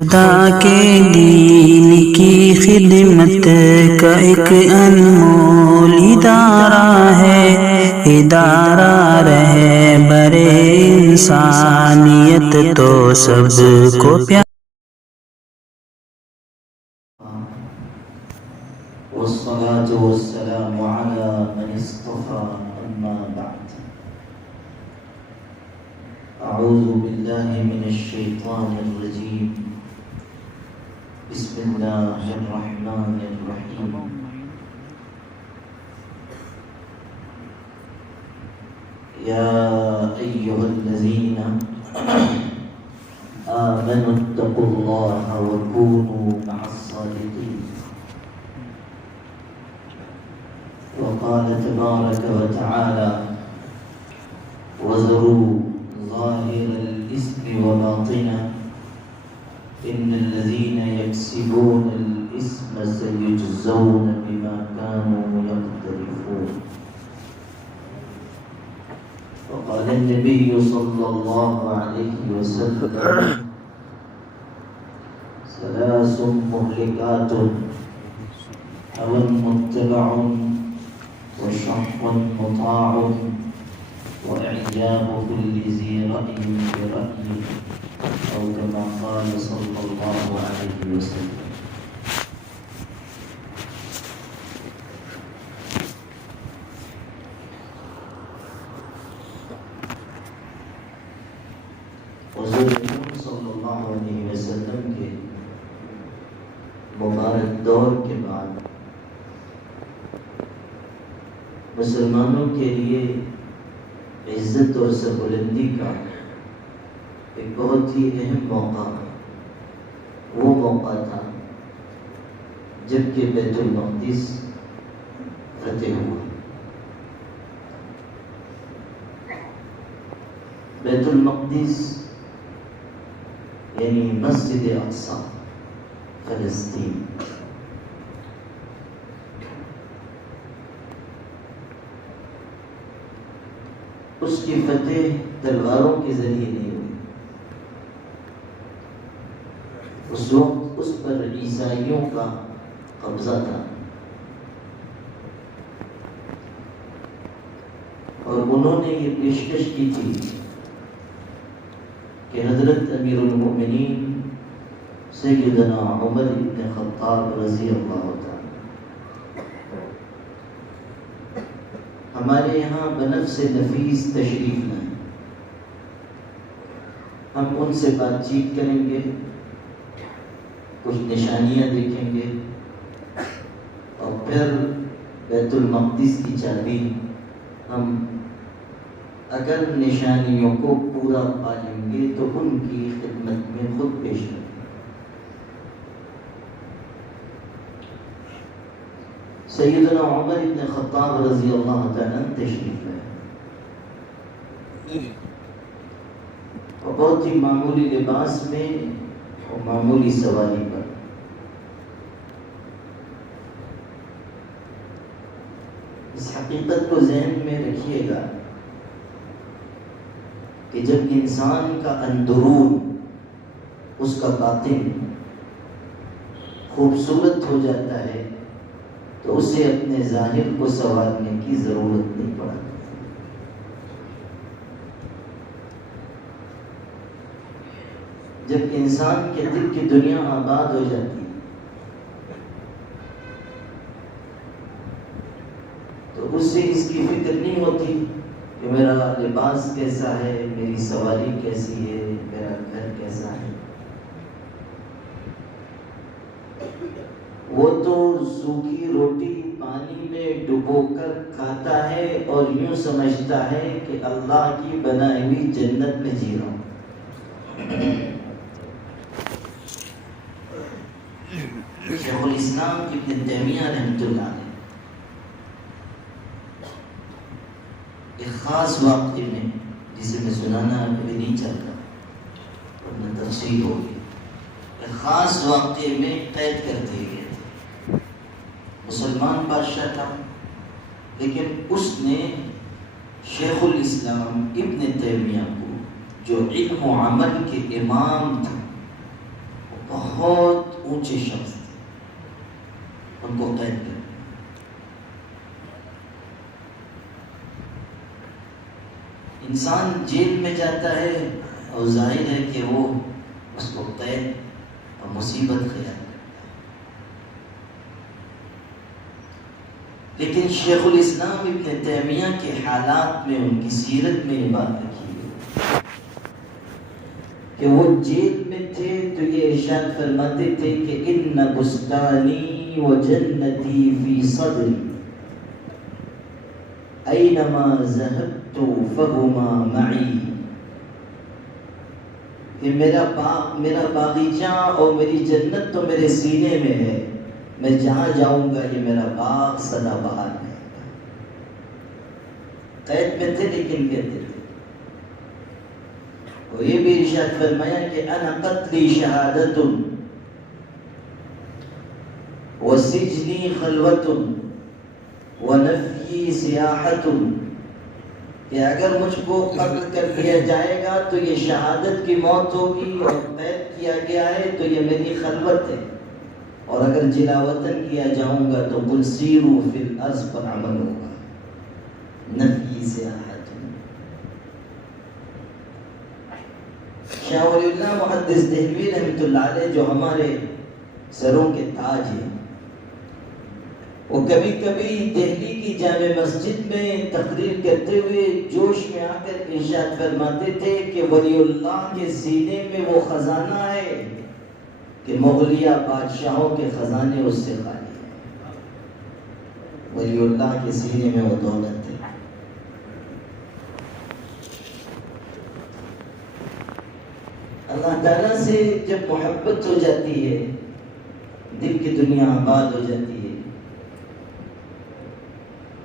خدا کے دین کی خدمت کا ایک انمول ادارہ رہے برے انسانیت تو سب کو پیار والصلاة والسلام على من اصطفى أما بعد أعوذ بالله من الشيطان الرجيم بسم الله الرحمن الرحيم يا أيها الذين آمنوا اتقوا الله وكونوا مع الصادقين وقال تبارك وتعالى وذروا ظاهر الإثم وباطنه إن الذين يكسبون الإثم سيجزون بما كانوا يقترفون وقال النبي صلى الله عليه وسلم ثلاث مهلكات هوى متبع وشح مطاع وإعجاب كل ذي رأي برأيه أو كما قال صلى الله عليه وسلم حضور صلی اللہ علیہ وسلم کے مبارک دور کے بعد مسلمانوں کے لیے عزت اور سربلندی کا ایک بہت ہی اہم موقع وہ موقع تھا جب کہ بیت المقدس فتح ہوا۔ بیت المقدس یعنی مسجد اقصی فلسطین، اس کی فتح تلواروں کے ذریعے نہیں ہوئی۔ اس وقت اس پر عیسائیوں کا قبضہ تھا اور انہوں نے یہ پیشکش کی تھی کہ حضرت امیر المؤمنین سیدنا عمر بن خطاب رضی اللہ تعالی ہمارے یہاں بنفس نفیس تشریف لائیں، ہم ان سے بات چیت کریں گے، کچھ نشانیاں دیکھیں گے اور پھر بیت المقدس کی چابی ہم اگر نشانیوں کو پورا پا لیں گے تو ان کی خدمت میں خود پیش کریں گے۔ سیدنا عمر بن خطاب رضی اللہ تعالیٰ تشریف لائے اور بہت ہی معمولی لباس میں اور معمولی سواری پر۔ اس حقیقت کو ذہن میں رکھیے گا کہ جب انسان کا اندرون، اس کا باطن خوبصورت ہو جاتا ہے تو اسے اپنے ظاہر کو سنوارنے کی ضرورت نہیں پڑتی۔ جب انسان کے دل کی دنیا آباد ہو جاتی تو اس سے اس کی فکر نہیں ہوتی کہ میرا لباس کیسا ہے، میری سواری کیسی ہے، میرا گھر کیسا ہے۔ وہ تو سوکھی روٹی پانی میں ڈبو کر کھاتا ہے اور یوں سمجھتا ہے کہ اللہ کی بنائی ہوئی جنت میں جی رہا ہوں۔ شیخ الاسلام ابن تیمیہ رحمۃ اللہ علیہ ایک خاص واقعے میں، جسے میں سنانا کبھی نہیں چاہتا ورنہ تفصیل ہوگی، ایک خاص واقعے میں قید کر دیے گئے تھے۔ مسلمان بادشاہ تھا لیکن اس نے شیخ الاسلام ابن تیمیہ کو جو علم و عمل کے امام تھے، بہت اونچے شخص تھے، ان کو قید کر دیا۔ انسان جیل میں جاتا ہے اور ظاہر ہے کہ وہ اس کو قید اور مصیبت خیال کرتا ہے، لیکن شیخ الاسلام ابن تیمیہ کے حالات میں، ان کی سیرت میں یہ بات رکھی ہے کہ وہ جیل میں تھے تو یہ ارشاد فرماتے تھے کہ ان بستانی و جنتی فی صدری اینما ذہبت فہما معی، کہ میرا باغیچہ اور میری جنت تو میرے سینے میں ہے، میں جہاں جاؤں گا یہ میرا باغ سدا بہار ہے۔ قید میں تھے لیکن کہتے تھے، اور یہ بھی ارشاد فرمایا کہ انا قتلی شہادت وسجنی خلوت ونفی سیاحت، کہ اگر مجھ کو قتل کر دیا جائے گا تو یہ شہادت کی موت ہوگی، اور قید کیا گیا ہے تو یہ میری خلوت ہے، اور اگر جلا وطن کیا جاؤں گا تو قل سیروا فی الارض پر عمل ہوگا، نفی سیاحت۔ شاہ ولی اللہ محدث دہلوی رحمۃ اللہ علیہ جو ہمارے سروں کے تاج ہیں، وہ کبھی کبھی دہلی کی جامع مسجد میں تقریر کرتے ہوئے جوش میں آ کر ارشاد فرماتے تھے کہ ولی اللہ کے سینے میں وہ خزانہ ہے کہ مغلیہ بادشاہوں کے خزانے اس سے خالی ہیں۔ ولی اللہ کے سینے میں وہ دولت ہے۔ اللہ تعالیٰ سے جب محبت ہو جاتی ہے، دل کی دنیا آباد ہو جاتی ہے،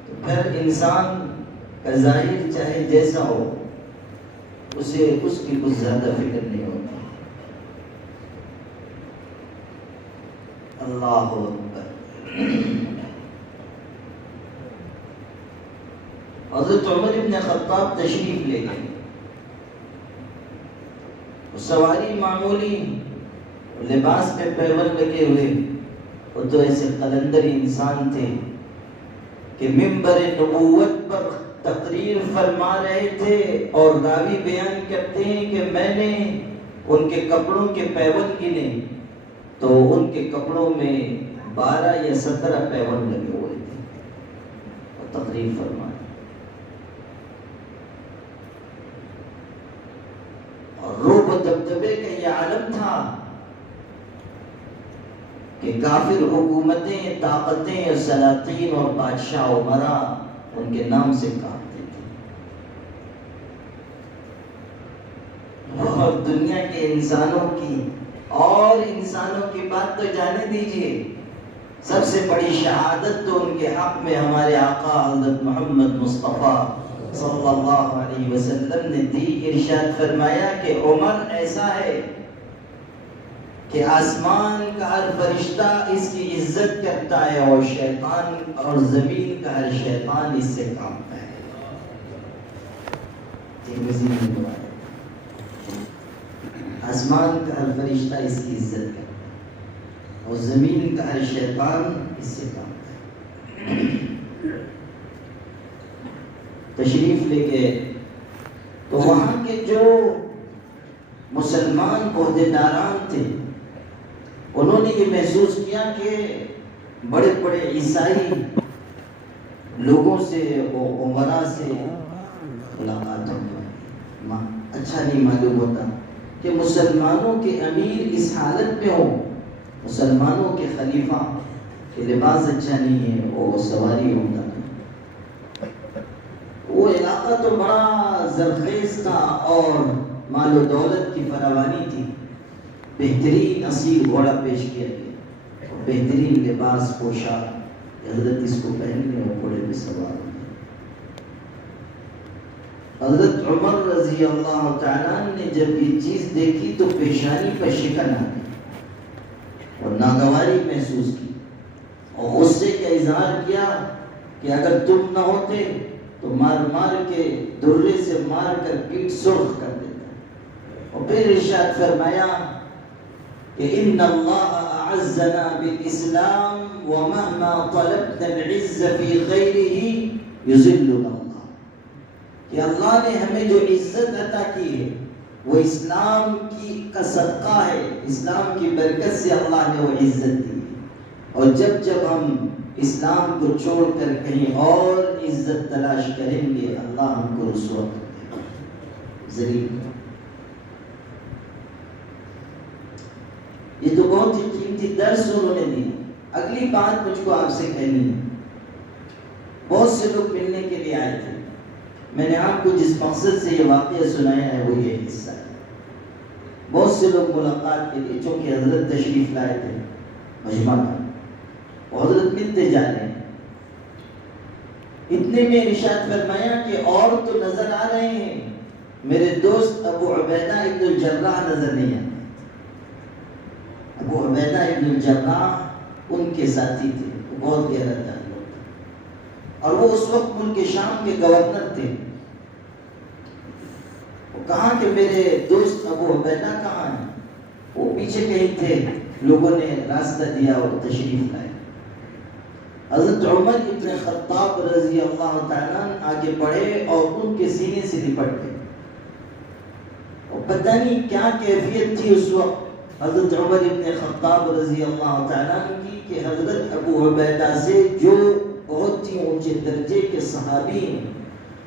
تو پھر انسان کا ظاہر چاہے جیسا ہو، اسے اس کی کچھ زیادہ فکر نہیں ہوتی۔ اللہ اکبر۔ حضرت عمر ابن خطاب تشریف لے گئے، سواری معمولی، لباس میں پیون لگے ہوئے، وہ تو ایسے قلندری انسان تھے کہ منبر نبوت پر تقریر فرما رہے تھے، اور راوی بیان کرتے ہیں کہ میں نے ان کے کپڑوں کے پیون گنے تو ان کے کپڑوں میں 12 یا 17 پیون لگے ہوئے تھے، اور تقریر فرمائی۔ اور روب و دبدبے کا یہ عالم تھا کہ کافر حکومتیں، طاقتیں، سلاطین اور بادشاہ عمرا ان کے نام سے کانپتے تھے۔ اور دنیا کے انسانوں کی اور انسانوں کی بات تو جانے دیجئے، سب سے بڑی شہادت تو ان کے حق میں ہمارے آقا حضرت محمد مصطفیٰ صلی اللہ علیہ وسلم نے دی۔ ارشاد فرمایا کہ عمر ایسا ہے کہ آسمان کا ہر فرشتہ اس کی عزت کرتا ہے، اور شیطان اور زمین کا ہر شیطان اس سے کانپتا ہے۔ آسمان کا ہر فرشتہ اس کی عزت کرتا ہے، اور زمین کا ہر شیطان اس سے کانپتا ہے۔ تشریف لے گئے تو وہاں کے جو مسلمان عہدیداران تھے، انہوں نے یہ محسوس کیا کہ بڑے بڑے عیسائی لوگوں سے، عمرا سے ملاقات ہوئی، اچھا نہیں معلوم ہوتا کہ مسلمانوں کے امیر اس حالت میں ہو، مسلمانوں کے خلیفہ کہ لباس اچھا نہیں ہے، وہ سواری ہوتا ہے۔ وہ علاقہ تو بڑا زرخیز تھا اور مال و دولت کی فراوانی تھی، بہترین اصیل گھوڑا پیش کیا گیا، اور بہترین لباس پوشاک حضرت اس کو پہننے اور گھوڑے پہ سوار ہوئے۔ حضرت عمر رضی اللہ تعالیٰ نے جب یہ چیز دیکھی تو پیشانی پر شکن آ گئی اور ناگواری محسوس کی، اور غصے کا اظہار کیا کہ اگر تم نہ ہوتے تو مار مار کے درے سے مار کر پیٹ سرخ کر دیتا۔ اور پھر ارشاد فرمایا کہ ان اللہ اعزنا بالاسلام ومهما طلبنا العز فی غیرہ یذلنا اللہ، کہ اللہ نے ہمیں جو عزت عطا کی ہے وہ اسلام کا صدقہ ہے، اسلام کی برکت سے اللہ نے وہ عزت دی ہے، اور جب ہم اسلام کو چھوڑ کر کہیں اور عزت تلاش کریں گے اللہ ہم کو رسوا کر دے گا، ذلیل۔ یہ تو بہت ہی قیمتی درس انہوں نے دیا۔ اگلی بات مجھ کو آپ سے کہنی ہے، بہت سے لوگ ملنے کے لیے آئے تھے، میں نے آپ کو جس مقصد سے یہ واقعہ سنایا ہے وہ یہ حصہ ہے۔ بہت سے لوگ ملاقات کے لیے، چونکہ حضرت تشریف لائے تھے مجمع کا، حضرت ملتے جا رہے ہیں، اتنے میں ارشاد فرمایا کہ اور تو نظر آ رہے ہیں، میرے دوست ابو عبیدہ ابن الجراح نظر نہیں آتے۔ ابو عبیدہ ابن الجراح ان کے ساتھی تھے، بہت گہرا تعلق تھا، اور وہ اس وقت ملک شام کے گورنر تھے۔ وہ کہا کہ میرے دوست ابو عبیدہ کہاں ہیں؟ وہ پیچھے کہیں تھے، لوگوں نے راستہ دیا اور تشریف لائے۔ حضرت عمر ابن خطاب رضی اللہ تعالیٰ آگے بڑھے اور ان کے سینے سے لپٹ گئے، اور پتہ نہیں کیا کیفیت تھی اس وقت حضرت عمر ابن خطاب رضی اللہ تعالیٰ کی کہ حضرت ابو عبیدہ سے جو بہت ہی اونچے درجے کے صحابی ہیں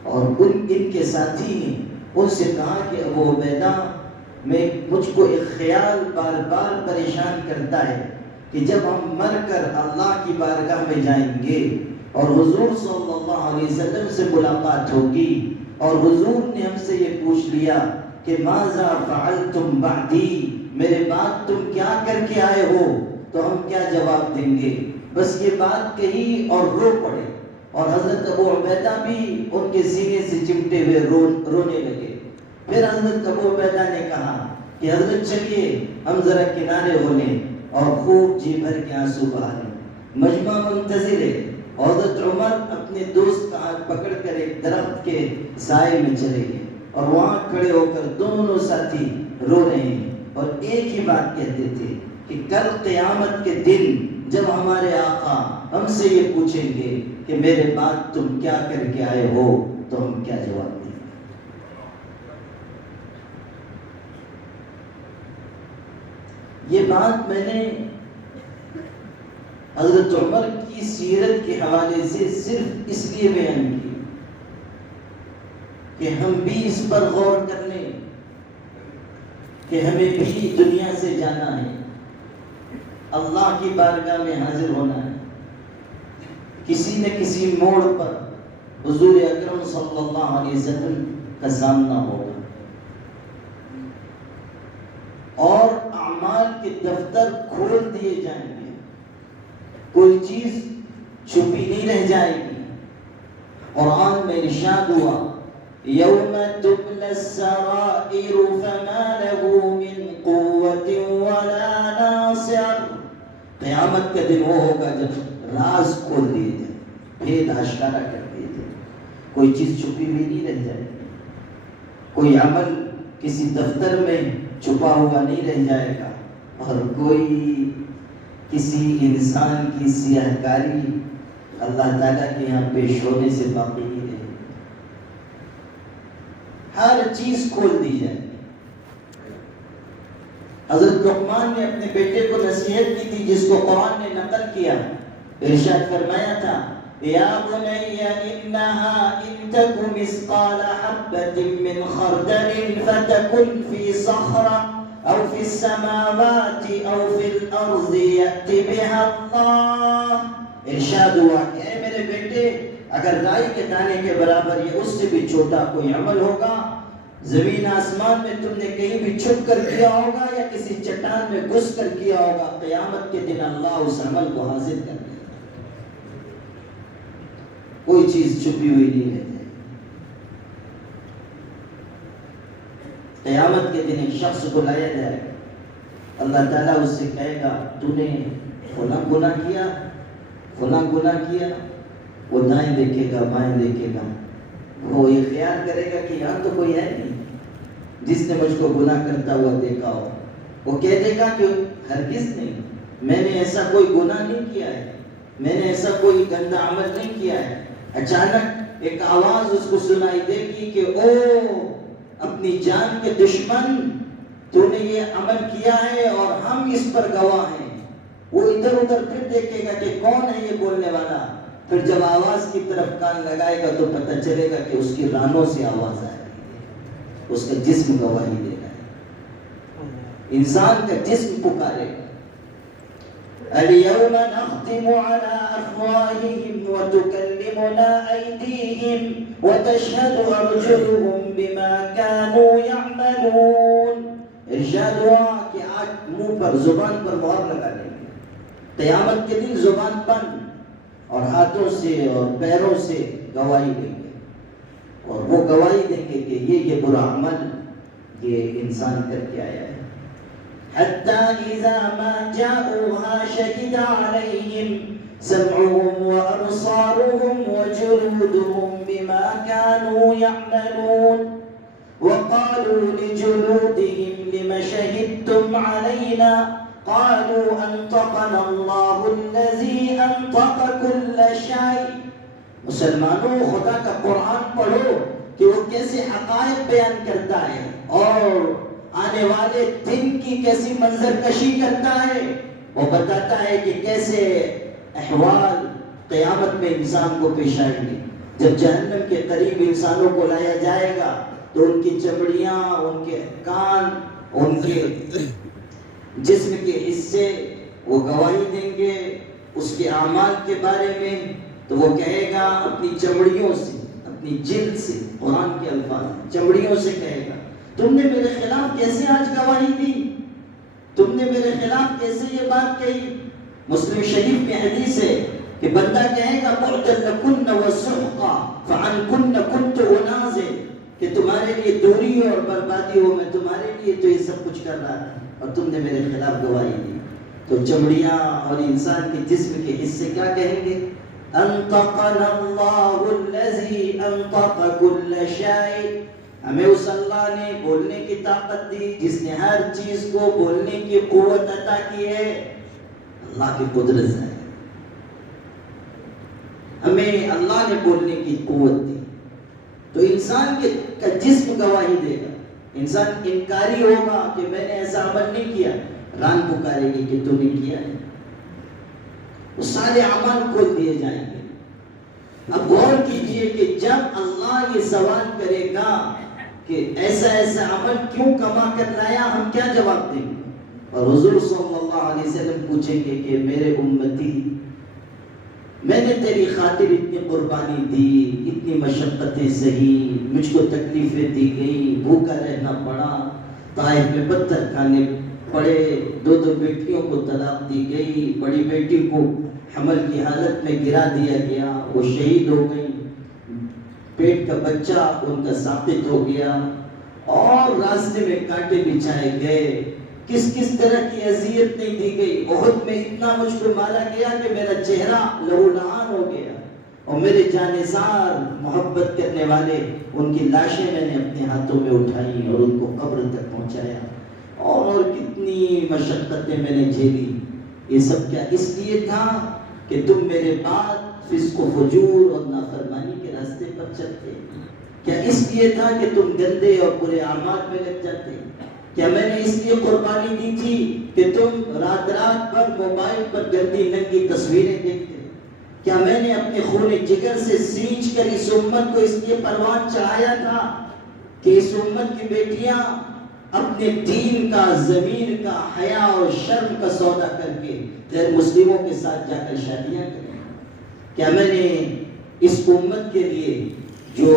اور ان کے ساتھی ہیں، ان سے کہا کہ ابو عبیدہ مجھ کو ایک خیال بار بار پریشان کرتا ہے کہ جب ہم مر کر اللہ کی بارگاہ میں جائیں گے اور حضور صلی اللہ علیہ وسلم سے ملاقات ہوگی اور حضور نے ہم سے یہ پوچھ لیا کہ ماذا فعلتم بعدی، میرے بعد تم کیا کر کے آئے ہو، تو ہم کیا جواب دیں گے؟ بس یہ بات کہی اور رو پڑے، اور حضرت ابو عبیدہ بھی ان کے سینے سے چمٹے ہوئے رونے لگے۔ پھر حضرت ابو عبیدہ نے کہا کہ حضرت چلیے ہم ذرا کنارے ہو لیں اور خوب جی بھر کے آنسو بہا لیں۔ مجمع منتظر ہے، حضرت عمر اپنے دوست کا ہاتھ پکڑ کر ایک درخت کے سائے میں چلے گئے، اور وہاں کھڑے ہو کر دونوں ساتھی رو رہے ہیں اور ایک ہی بات کہتے تھے کہ کل قیامت کے دن جب ہمارے آقا ہم سے یہ پوچھیں گے کہ میرے بعد تم کیا کر کے آئے ہو، تو ہم کیا جواب دیں گے؟ یہ بات میں نے حضرت عمر کی سیرت کے حوالے سے صرف اس لیے بیان کی کہ ہم بھی اس پر غور کر لیں کہ ہمیں بھی دنیا سے جانا ہے، اللہ کی بارگاہ میں حاضر ہونا ہے، کسی نہ کسی موڑ پر حضور اکرم صلی اللہ علیہ وسلم کا سامنا ہوگا، اور اعمال کے دفتر کھول دیے جائیں گے، کوئی چیز چھپی نہیں رہ جائے گی۔ قرآن میں ارشاد ہوا یوم تبلی السرائر فما له من قوة ولا ناصر، قیامت کا دن وہ ہوگا جب راز کھول دیے جائیں، بھید آشکارا کر دیے جائیں، کوئی چیز چھپی ہوئی نہیں رہ جائے گی، کوئی عمل کسی دفتر میں چھپا ہوا نہیں رہ جائے گا، اور کوئی کسی انسان کی سیاہ کاری اللہ تعالیٰ کے یہاں پیش ہونے سے باقی نہیں رہے، ہر چیز کھول دی جائے۔ حضرت لقمان نے اپنے بیٹے کو نصیحت کی تھی جس کو قرآن نے نقل کیا، ارشاد فرمایا تھا یا بنی انہا ان تک مثقال حبۃ من خردل فتکن فی صخرہ او فی السماوات او فی الارض یأت بها اللہ۔ ارشاد ہوا کہ اے میرے بیٹے، اگر رائی کے دانے کے برابر یا اس سے بھی چھوٹا کوئی عمل ہوگا، زمین آسمان میں تم نے کہیں بھی چھپ کر کیا ہوگا یا کسی چٹان میں گھس کر کیا ہوگا، قیامت کے دن اللہ اس عمل کو حاضر کر دے گا، کوئی چیز چھپی ہوئی نہیں رہ جائے۔ قیامت کے دن ایک شخص کو لایا جائے گا، اللہ تعالیٰ اس سے کہے گا تو نے فلاں گناہ کیا، فلاں گناہ کیا، وہ دائیں دیکھے گا بائیں دیکھے گا، وہ یہ خیال کرے گا کہ یہاں تو کوئی ہے نہیں جس نے مجھ کو گناہ کرتا ہوا دیکھا ہو، وہ کہہ دے گا کہ ہرگز نہیں. میں نے ایسا کوئی گناہ نہیں کیا ہے, میں نے ایسا کوئی گندا عمل نہیں کیا ہے. اچانک ایک آواز اس کو سنائی دے گی کہ او اپنی جان کے دشمن, تو نے یہ عمل کیا ہے اور ہم اس پر گواہ ہیں. وہ ادھر ادھر پھر دیکھے گا کہ کون ہے یہ بولنے والا. پھر جب آواز کی طرف کان لگائے گا تو پتہ چلے گا کہ اس کی رانوں سے آواز آ رہی ہے, اس کا جسم گواہی دے رہا ہے, انسان کا جسم پکارے گا. اليوم نختم على أفواههم وتكلمنا أيديهم وتشهد أرجلهم بما كانوا يعملون. ارشاد ہوا کہ آج منہ پر زبان پر مہر لگا دیں گے. قیامت کے دن زبان بند اور ہاتھوں سے اور پیروں سے گواہی دیں گے, اور وہ گواہی دیں گے کہ یہ برا عمل یہ انسان کر کے آیا ہے. حتى إذا ما جاءوها شهد عليهم سمعهم وأبصارهم وجلودهم بما كانوا يعملون. وقالوا لجلودهم لم شهدتم علينا قالوا أنطقنا الله الذي أنطق كل شيء. مسلمانوں, خدا کا قرآن پڑھو کہ وہ کیسے حقائق بیان کرتا ہے اور آنے والے دن کی کیسی منظر کشی کرتا ہے. وہ بتاتا ہے کہ کیسے احوال قیامت میں انسان کو پیش آئیں گے. جب جہنم کے قریب انسانوں کو لایا جائے گا تو ان کی چمڑیاں, ان کے کان, ان کے جسم کے حصے وہ گواہی دیں گے اس کے اعمال کے بارے میں. تو وہ کہے گا اپنی چمڑیوں سے, اپنی جلد سے, قرآن کے الفاظ چمڑیوں سے کہے گا تم نے میرے خلاف کیسے آج گواہی دی, تم نے میرے خلاف کیسے یہ بات کہی. مسلم شریف میں حدیث ہے کہ بندہ کہے گا بعدا لکن وسحقا فعنکن کنت انازل, کہ تمہارے لیے دوری اور بربادی ہو, میں تمہارے لیے تو یہ سب کچھ کر رہا تھا اور تم نے میرے خلاف گواہی دی. تو چمڑیاں اور انسان کے جسم کے حصے کیا کہیں گے؟ انطقنا اللہ الذی انطق کل شیء. ہمیں اس اللہ نے بولنے کی طاقت دی جس نے ہر چیز کو بولنے کی قوت عطا کی ہے. اللہ کی قدرت ہے, ہمیں اللہ نے بولنے کی قوت دی. تو انسان کا جسم گواہی دے گا. انسان انکاری ہوگا کہ میں نے ایسا عمل نہیں کیا, ران پکارے گی کہ تو نے کیا ہے. وہ سارے اعمال کھول دیے جائیں گے. اب غور کیجئے کہ جب اللہ یہ سوال کرے گا کہ ایسا ایسا عمل کیوں کما کر لایا, ہم کیا جواب دیں گے؟ اور حضور صلی اللہ علیہ وسلم پوچھیں گے کہ میرے امتی, میں نے تیری خاطر اتنی قربانی دی, اتنی مشقتیں سہی, مجھ کو تکلیفیں دی گئی, بھوکا رہنا پڑا, طائف میں پتھر کھانے پڑے, 2 بیٹیوں کو طلاق دی گئی, بڑی بیٹی کو حمل کی حالت میں گرا دیا گیا, وہ شہید ہو گئی, پیٹ کا بچہ ان کا ساقط ہو گیا, اور راستے میں کانٹے بچھائے گئے. کس کس طرح کی اذیت نہیں دی گئی. احد میں اتنا مجھ کو مارا گیا کہ میرا چہرہ لہو لہان ہو گیا, اور میرے جانثار محبت کرنے والے ان کی لاشیں میں نے اپنے ہاتھوں میں اٹھائی اور ان کو قبر تک پہنچایا, اور کتنی مشقتیں میں نے جھیلی. یہ سب کیا اس لیے تھا کہ تم میرے بعد فسق و فجور اور نافرمانی کے راستے پر چلتے. کیا اس لیے تھا کہ تم گندے اور برے اعمال میں لگ جاتے؟ کیا میں نے اس لیے قربانی دی تھی کہ تم رات رات پر موبائل پر گندی ننگی تصویریں دیکھتے؟ کیا میں نے اپنے خون جگر سے سینچ کر اس امت کو اس لیے پروان چڑھایا تھا کہ اس امت کی بیٹیاں اپنے دین کا, ضمیر کا, حیا اور شرم کا سودا کر کے غیر مسلموں کے ساتھ جا کر شادیاں کریں؟ کیا میں نے اس امت کے لیے جو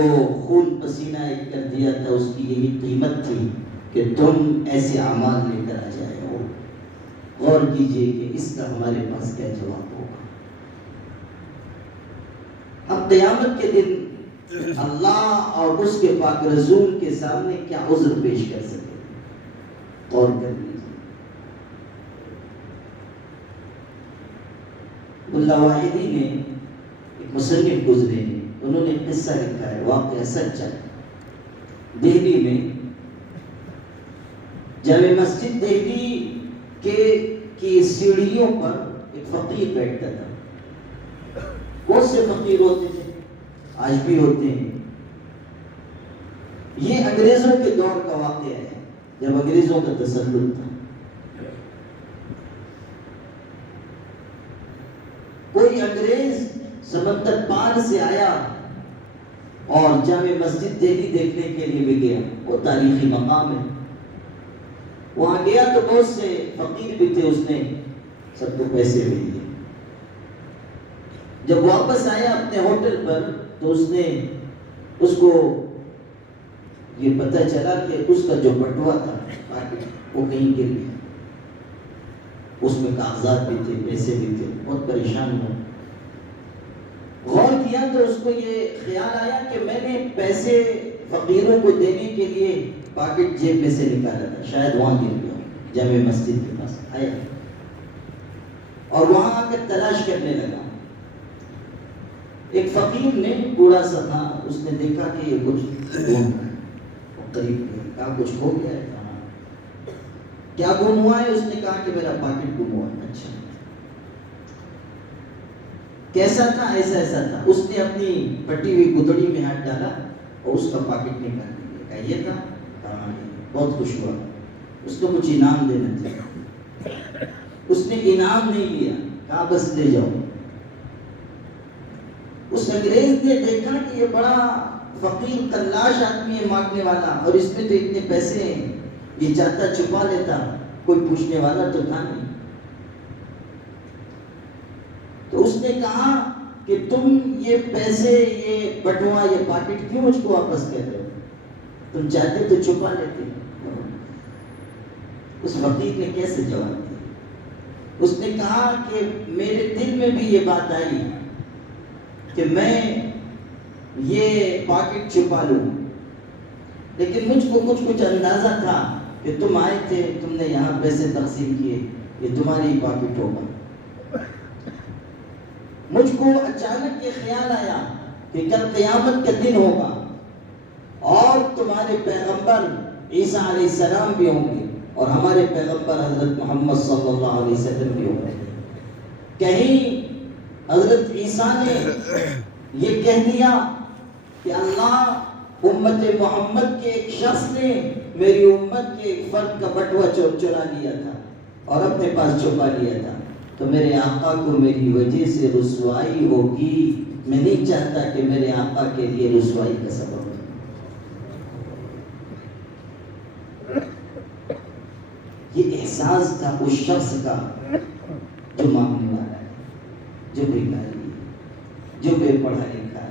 خون پسینہ ایک کر دیا تھا اس کی یہی قیمت تھی کہ تم ایسے اعمال لے کر آ جائے ہو؟ غور کیجئے کہ اس کا ہمارے پاس کیا جواب ہوگا. ہم قیامت کے دن اللہ اور اس کے پاک رسول کے سامنے کیا عذر پیش کر سکتے؟ غور کر لیجیے. ملا واحدی نے ایک مصنف گزرے ہیں, انہوں نے قصہ لکھا ہے, واقعہ سچا ہے. دہلی میں جامع مسجد دہلی کے سیڑھیوں پر ایک فقیر بیٹھتا تھا. بہت سے فقیر ہوتے تھے، آج بھی ہوتے ہیں. یہ انگریزوں کے دور کا واقعہ ہے، جب انگریزوں کا تسلط تھا. کوئی انگریز سمندر پار سے آیا اور جامع مسجد دہلی دیکھنے کے لیے بھی گیا. وہ تاریخی مقام ہے. وہاں گیا تو بہت سے فقیر بھی تھے، اس نے سب کو پیسے بھی دیے. جب واپس آیا اپنے ہوٹل پر تو اس نے اس کو یہ پتہ چلا کہ اس کا جو بٹوا تھا پاکٹ وہ کہیں گر گیا. اس میں کاغذات بھی تھے، پیسے بھی تھے. بہت پریشان ہوا. غور کیا تو اس کو یہ خیال آیا کہ میں نے پیسے فقیروں کو دینے کے لیے پاکٹ جیب میں سے نکالا تھا، شاید وہاں گر گیا. جامع مسجد کے پاس آیا اور وہاں آ کر تلاش کرنے لگا. ایک فقیر نے بوڑھا سا تھا، اس نے دیکھا کہ یہ کچھ گم ہے. قریب کہا کچھ ہو گیا ہے. کہا کیا گم ہوا ہے؟ اس نے کہا کہ میرا پاکٹ گم ہوا ہے. اچھا کیسا تھا؟ ایسا ایسا تھا. اس نے اپنی پٹی ہوئی گدڑی میں ہاتھ ڈالا اور اس کا پاکٹ نکال دیا. کہا یہ تھا؟ کہا بہت خوش ہوا. اس کو کچھ انعام دینا تھا. اس نے انعام نہیں لیا، کہا بس لے جاؤ. اس انگریز نے دیکھا کہ یہ بڑا فقیر تلاش آدمی ہے مانگنے والا، اور اس میں تو اتنے پیسے ہیں، یہ چاہتا چھپا لیتا، کوئی پوچھنے والا تو تھا نہیں. تو اس نے کہا کہ تم یہ پیسے، یہ بٹوا، یہ پاکٹ کیوں مجھ کو واپس کر رہے ہو؟ تم چاہتے تو چھپا لیتے. اس فقیر نے کیسے جواب دیا؟ اس نے کہا کہ میرے دل میں بھی یہ بات آئی کہ میں یہ پاکٹ چھپا لوں، لیکن مجھ کو کچھ اندازہ تھا کہ تم آئے تھے، تم نے یہاں پیسے تقسیم کیے، یہ تمہاری پاکٹ ہوگا. مجھ کو اچانک یہ خیال آیا کہ کل قیامت کا دن ہوگا اور تمہارے پیغمبر عیسیٰ علیہ السلام بھی ہوں گے اور ہمارے پیغمبر حضرت محمد صلی اللہ علیہ وسلم بھی ہوں گے. کہیں حضرت عیسیٰ نے یہ کہہ دیا کہ اللہ امت محمد کے ایک شخص نے میری امت کے ایک فرد کا بٹوا چرا لیا تھا اور اپنے پاس چھپا لیا تھا، تو میرے آقا کو میری وجہ سے رسوائی ہوگی. میں نہیں چاہتا کہ میرے آقا کے لیے رسوائی کا سبب ہو. یہ احساس تھا اس شخص کا جو مانگنے والا ہے، جو بھکاری ہے، جو بے پڑھا لکھا ہے.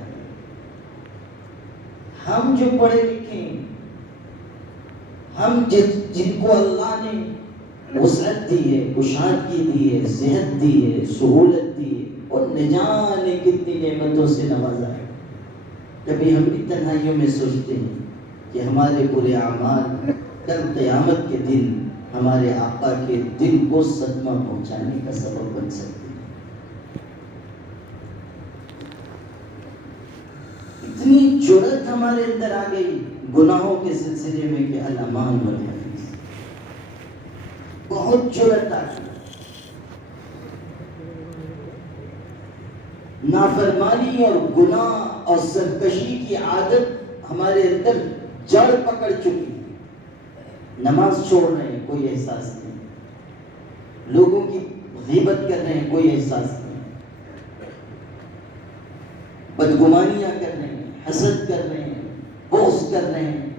ہم جو پڑھے لکھے ہیں، ہم جن کو اللہ نے وسعت دی ہے، کشادگی دی ہے، صحت دی ہے، سہولت دی ہے اور نہ جانے کتنی نعمتوں سے نوازا ہے، کبھی ہم بھی تنہائیوں میں سوچتے ہیں کہ ہمارے برے اعمال کل قیامت کے دن ہمارے آقا کے دل کو صدمہ پہنچانے کا سبب بن سکتے ہیں. اتنی جرأت ہمارے اندر آ گئی گناہوں کے سلسلے میں کہ الامان والحفیظ، بہت جرأت آ گئی. نافرمانی اور گناہ اور سرکشی کی عادت ہمارے اندر جڑ پکڑ چکی. نماز چھوڑ رہے ہیں، کوئی احساس نہیں. لوگوں کی غیبت کر رہے ہیں، کوئی احساس نہیں. بدگمانیاں کر رہے ہیں، حسد کر رہے ہیں، بغض کر رہے ہیں.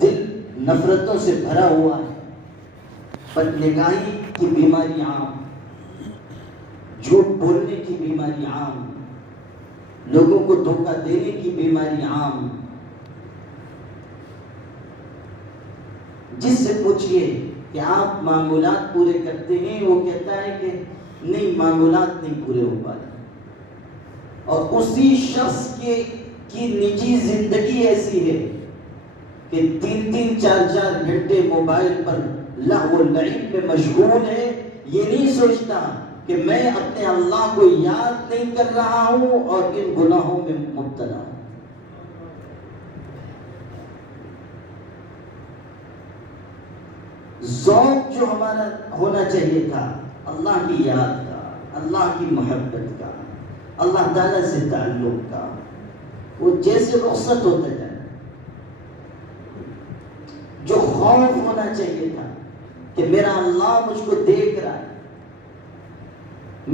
دل نفرتوں سے بھرا ہوا ہے. بدنگاہی کی بیماری عام، جھوٹ بولنے کی بیماری عام، لوگوں کو دھوکہ دینے کی بیماری عام. جس سے پوچھئے کہ آپ معمولات پورے کرتے ہیں، وہ کہتا ہے کہ نہیں، معمولات نہیں پورے ہو پاتے. اور اسی شخص کی نجی زندگی ایسی ہے کہ 3-3 4-4 گھنٹے موبائل پر لہو و لعب میں مشغول ہے. یہ نہیں سوچتا کہ میں اپنے اللہ کو یاد نہیں کر رہا ہوں اور ان گناہوں میں مبتلا ہوں. ذوق جو ہمارا ہونا چاہیے تھا اللہ کی یاد کا، اللہ کی محبت کا، اللہ تعالیٰ سے تعلق کا، وہ جیسے رخصت ہوتا جائے. جو خوف ہونا چاہیے تھا کہ میرا اللہ مجھ کو دیکھ رہا ہے،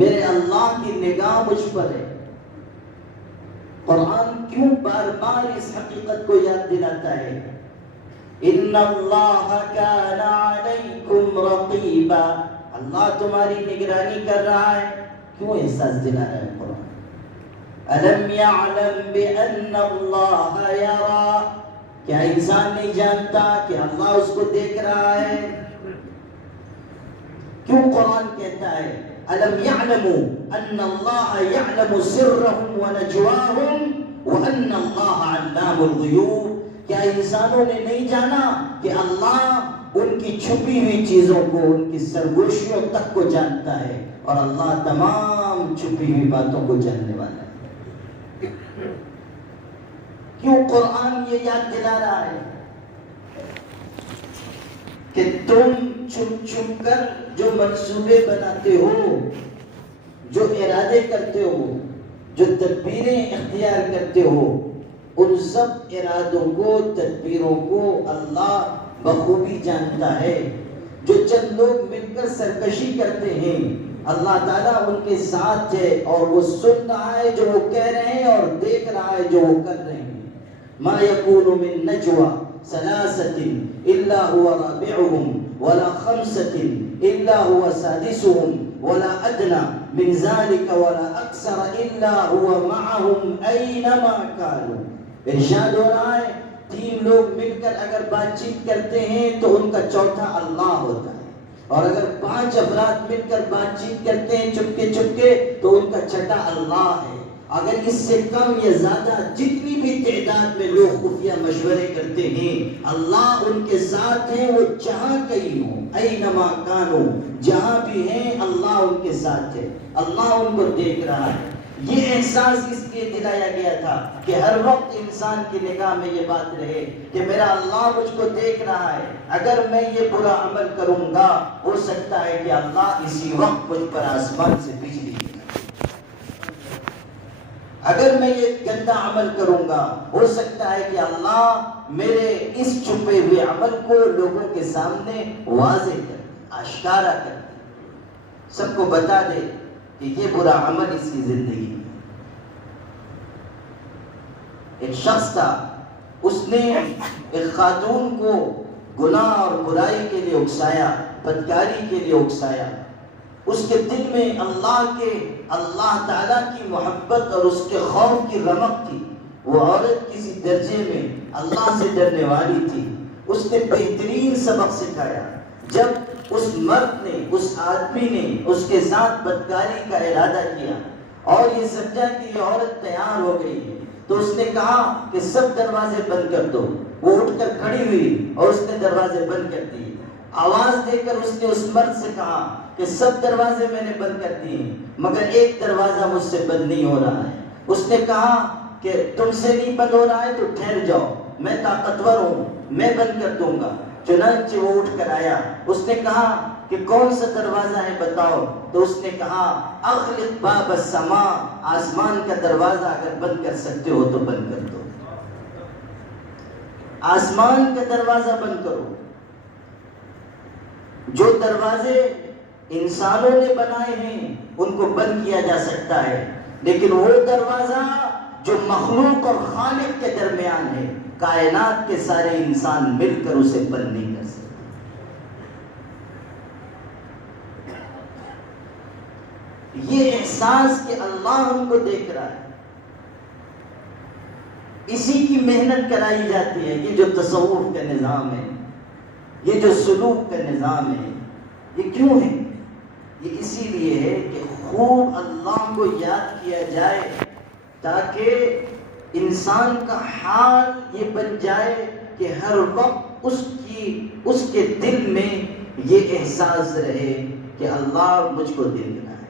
میرے اللہ کی نگاہ مجھ پر ہے. قرآن کیوں بار بار اس حقیقت کو یاد دلاتا ہے؟ ان اللہ کان علیکم رقیبا، اللہ تمہاری نگرانی کر رہا ہے. کیوں احساس دلا رہا ہے قرآن؟ الم یعلم بان اللہ یرا، کیا انسان نہیں جانتا کہ اللہ اس کو دیکھ رہا ہے؟ کیوں قرآن کہتا ہے الم یعلموا ان اللہ یعلم سرهم ونجواهم وان اللہ علام الغیوب؟ کیا انسانوں نے نہیں جانا کہ اللہ ان کی چھپی ہوئی چیزوں کو، ان کی سرگوشیوں تک کو جانتا ہے، اور اللہ تمام چھپی ہوئی باتوں کو جاننے والا ہے. کیوں قرآن یہ یاد دلا رہا ہے کہ تم چھپ چھپ کر جو منصوبے بناتے ہو، جو ارادے کرتے ہو، جو تدبیریں اختیار کرتے ہو، ان سب ارادوں کو، تدبیروں کو اللہ بخوبی جانتا ہے. جو چند لوگ مل کر سرکشی کرتے ہیں، اللہ تعالیٰ ان کے ساتھ ہے، اور وہ سن رہا ہے جو وہ کہہ رہے ہیں اور دیکھ رہا ہے جو وہ کر رہے ہیں. ما يكون من نجوى ثلاثة إلا هو رابعهم ولا خمسة إلا هو سادسهم ولا أدنى من ذلك ولا أكثر إلا هو معهم أينما كانوا. ارشاد ہو رہا ہے 3 لوگ مل کر اگر بات چیت کرتے ہیں تو ان کا چوتھا اللہ ہوتا ہے، اور اگر 5 افراد مل کر بات چیت کرتے ہیں چپکے چپکے تو ان کا چھٹا اللہ ہے. اگر اس سے کم یا زیادہ جتنی بھی تعداد میں لوگ خفیہ مشورے کرتے ہیں، اللہ ان کے ساتھ ہیں، وہ جہاں کہیں ہوں، اینما کانو، جہاں بھی ہیں اللہ ان کے ساتھ ہے، اللہ ان کو دیکھ رہا ہے. یہ احساس اس لیے دلایا گیا تھا کہ ہر وقت انسان کی نگاہ میں یہ بات رہے کہ میرا اللہ مجھ کو دیکھ رہا ہے. اگر میں یہ برا عمل کروں گا، ہو سکتا ہے کہ اللہ اسی وقت مجھ پر آسمان سے بجلی گرائے. اگر میں یہ گندا عمل کروں گا، ہو سکتا ہے کہ اللہ میرے اس چھپے ہوئے عمل کو لوگوں کے سامنے واضح کر دے، آشکارا کر دے، سب کو بتا دے کہ یہ برا عمل اس کی زندگی میں. ایک شخص تھا، اس نے ایک خاتون کو گناہ اور برائی کے لیے اکسایا، بدکاری کے لیے اکسایا. اس کے دل میں اللہ تعالیٰ کی محبت اور اس کے خوف کی رمق تھی. وہ عورت کسی درجے میں اللہ سے ڈرنے والی تھی. اس نے بہترین سبق سکھایا. جب اس مرد نے، اس آدمی نے اس کے ساتھ بدکاری کا ارادہ کیا اور یہ سمجھا کہ یہ عورت تیار ہو گئی ہے، تو اس نے کہا کہ سب دروازے بند کر دو. وہ اٹھ کر کھڑی ہوئی اور اس نے دروازے بند کر دیے. آواز دے کر اس نے اس مرد سے کہا کہ سب دروازے میں نے بند کر دیے مگر ایک دروازہ مجھ سے بند نہیں ہو رہا ہے. اس نے کہا کہ تم سے نہیں بند ہو رہا ہے تو ٹھہر جاؤ، میں طاقتور ہوں، میں بند کر دوں گا. چنانچہ وہ اٹھ کر آیا. اس نے کہا کہ کون سا دروازہ ہے بتاؤ. تو اس نے کہا اغلق باب السماء، آسمان کا دروازہ اگر بند کر سکتے ہو تو بند کر دو، آسمان کا دروازہ بند کرو. جو دروازے انسانوں نے بنائے ہیں ان کو بند کیا جا سکتا ہے، لیکن وہ دروازہ جو مخلوق اور خالق کے درمیان ہے، کائنات کے سارے انسان مل کر اسے بند نہیں کر سکتے. یہ احساس کہ اللہ ہم کو دیکھ رہا ہے، اسی کی محنت کرائی جاتی ہے. یہ جو تصوف کا نظام ہے، یہ جو سلوک کا نظام ہے، یہ کیوں ہے؟ یہ اسی لیے ہے کہ خوب اللہ کو یاد کیا جائے تاکہ انسان کا حال یہ بن جائے کہ ہر وقت اس کے دل میں یہ احساس رہے کہ اللہ مجھ کو دیکھ رہا ہے.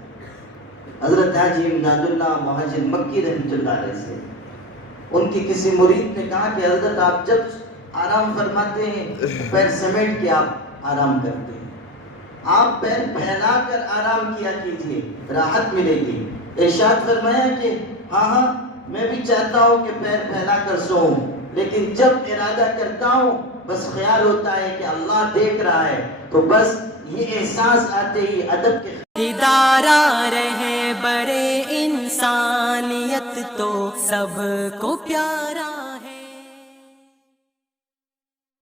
حضرت حاجی امداد اللہ مہاجر مکی رحمۃ اللہ علیہ سے ان کی کسی مرید نے کہا کہ حضرت آپ جب آرام فرماتے ہیں پیر سمیٹ کے آپ آرام کرتے ہیں. آپ پیر پھیلا کر آرام کیا کیجیے، راحت ملے گی۔ ارشاد فرمایا کہ ہاں میں بھی چاہتا ہوں کہ پیر پھیلا کر سوؤں، لیکن جب ارادہ کرتا ہوں بس خیال ہوتا ہے کہ اللہ دیکھ رہا ہے، تو بس یہ احساس آتے ہی ادب کے ادارہ رہے برے انسانیت تو سب کو پیارا ہے۔